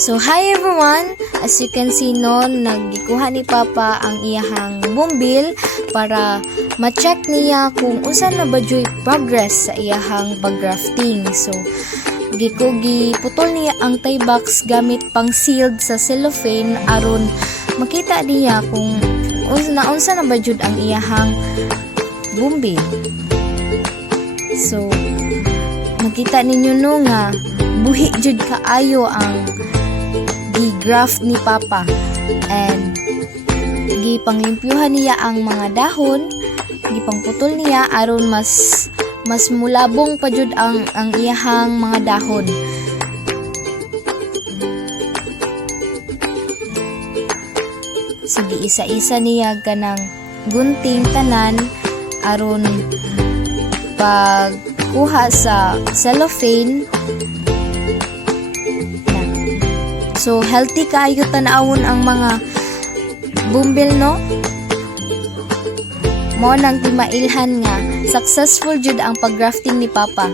So hi everyone, as you can see no, nagikuha ni Papa ang iyahang bumbil para ma-check niya kung unsa na ba joy progress sa iyahang pag-grafting. So giputol niya ang tie box gamit pang sealed sa cellophane aron makita niya kung unsa na ba jud ang iyahang bumbil. So makita ninyo no nga buhi jud kaayo ang gi-graft ni Papa, and gipanglimpyuhan niya ang mga dahon, gipangputol niya aron mas mulabong pa jud ang iyahang mga dahon. So giisa-isa niya kanang gunting tanan aron pagkuha sa cellophane. So healthy kaayo tan-awon ang mga bumbil no. Mo nang timailhan nga successful jud ang pag-grafting ni Papa.